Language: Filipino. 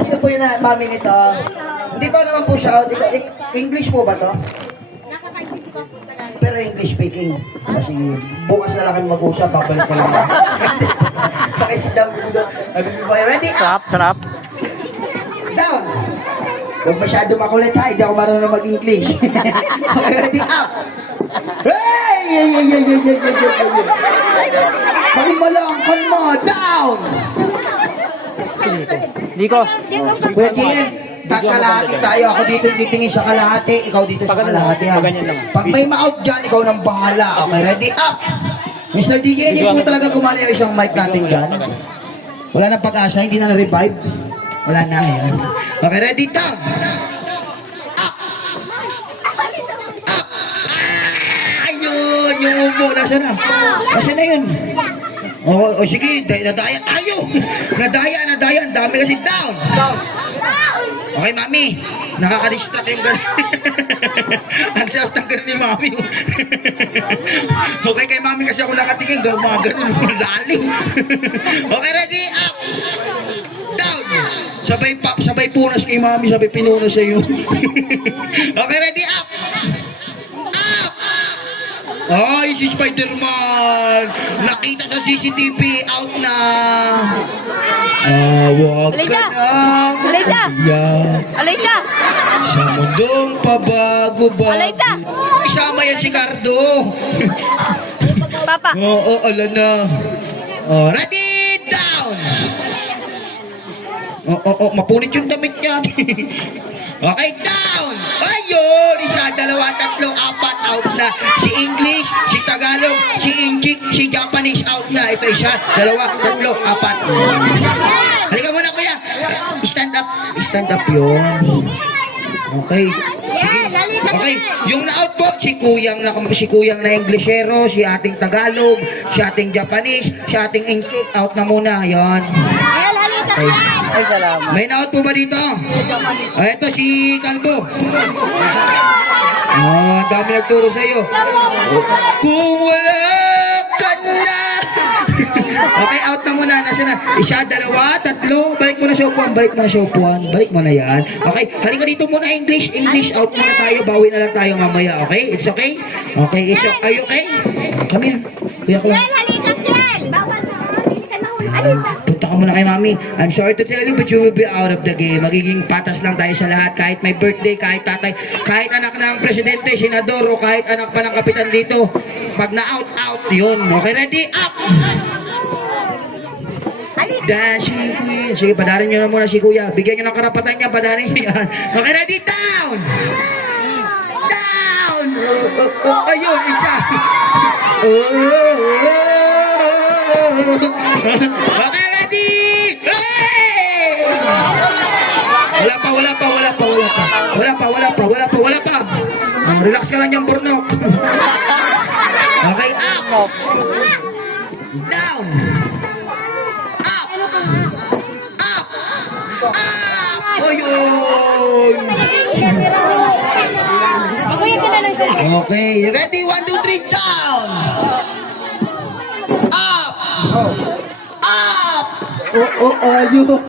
Sino po yun na mami nito? Hindi ba naman po siya? English po ba to? Pero English speaking. Kasi bukas na lang kami mag-usap, babalik ko lang. Pakisip down. Ready? Sarap, sarap. Down. Huwag masyado makulit ha, hindi ako marunong mag-English. Okay, ready? Up. Hey! Kalma, kalma. Down. Diko. Kuya Jim, kalahati tayo. Ako dito titingin sa kalahati, ikaw dito sa kalahati. Pag may ma-out dyan, ikaw nang bahala. Okay, ready? Up. Mr. DJ, hindi po talaga gumana yung isang mic natin dyan. Wala na pag-asa, hindi na na-revive. Wala na yan. Okay, ready? Down. Up. Up. Ayun, yung ubo. Nasaan na? Nasaan na yun? O sige, nadaya tayo. Nadaya. Ang dami kasi down. Okay, mami. Nakaka-distract yung gano'n. Ang sarap ng gano'n ni mami. Okay, kay mami kasi ako nakatingin. Mga gano'n, lalim. Okay, ready? Up. Down. Sabay punas kay mami. Sabay pinunas sa'yo. Okay, ready? Up. Up. Ay, si Spider-Man! Nakita sa CCTV, out na! Wag ka na! Alaysa! Sa mundong pabago-bago. Alaysa! Isama yan si Cardo! Papa! Oo, ala na. Ready? Down! Mapunit yung damit niya. Okay, down! Ayun! Isa, dalawa, tatlo, apat, out na. Si English, si Tagalog, si Injik, si Japanese, out na. Ito isa, dalawa, tatlo, apat. Halika muna, kuya. Stand up. Stand up yun. Okay. Sige. Okay. Yung na-out po, si Kuyang na Englishero, si ating Tagalog, si ating Japanese, si ating Injik, out na muna. Yan. Okay. Ay, salamat. May na-out po ba dito? Ito si Kalbo. Dami nagturo sa iyo. Kung wala ka na. Okay, out na muna. Nasa na? Isa, dalawa, tatlo. Balik mo na sa upuan. Balik mo na yan. Okay, halika dito muna English. Out muna tayo. Bawi na lang tayo mamaya. Okay? It's okay? Okay, are you okay? Come here. Kuya ko lang. Punta ka muna kay mami. I'm sorry to tell you but you will be out of the game. Magiging patas lang tayo sa lahat. Kahit may birthday, kahit tatay, kahit anak ng presidente, senador, o kahit anak pa ng kapitan dito. Pag na-out, yun. Okay, ready? Up! Dancing Queen. Sige, padarin nyo na muna si kuya. Bigyan nyo ng karapatan niya, padarin nyo yan. Okay, ready? Down! Down! Ayun, isa. Okay, ready? Hey! Wala pa. Relax ka lang yung burnok. Okay, up. Down. Up. Ayun. Okay, ready? 1, 2, 3, down. Up. Ayun.